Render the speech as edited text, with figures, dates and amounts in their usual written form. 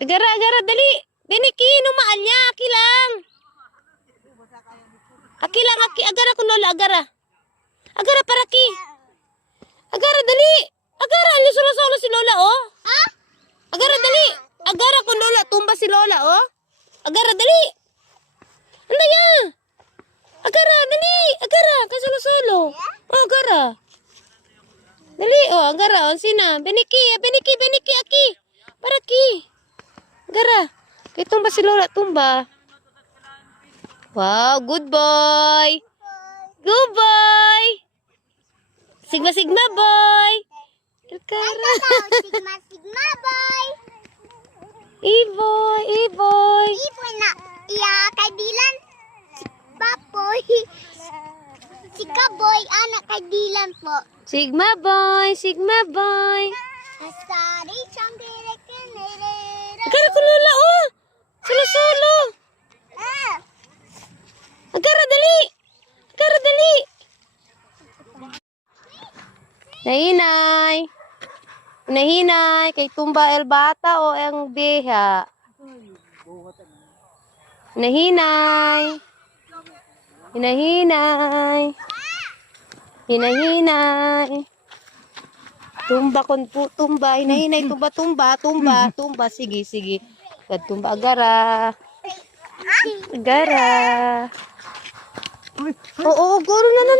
Agara, agara, dali. Biniki, numaan niya. Aki lang. Aki lang, aki. Agara ko, Lola, agara. Agara, para ki. Agara, dali. Agara, ano solo-solo si Lola, oh. Ah? Agara, dali. Agara ko, Lola. Tumba si Lola, oh. Agara, dali. Ano yan? Agara, dali. Agara, kasolo-solo. Oh, agara. Dali, oh, agara. Oh, sina. Biniki, biniki, biniki, aki. Para ki. Agara. Kaya tumba si Lola, tumba. Wow, good boy. Good boy. Sigma, sigma, boy. Agara. Sigma, sigma, boy. Iboy, iboy. Iboy na. Iya, kaibilan. Papoy. Si Kaboy, anak kaibilan po. Sigma boy, sigma boy. Asari siyang kinikinirera. Agara ko, Lola, oh. Solo-solo. Ah! Agara, dali. Agara, dali. Nahinay. Nahinay. Kay tumba el bata o ang beha. Hinahinay. Hinahinay. Hinahinay. Tumba kon po, tumba. Hinahinay, tumba, tumba, tumba, tumba. Sige, sige. Tumba, agara. Agara. Oo, guro na.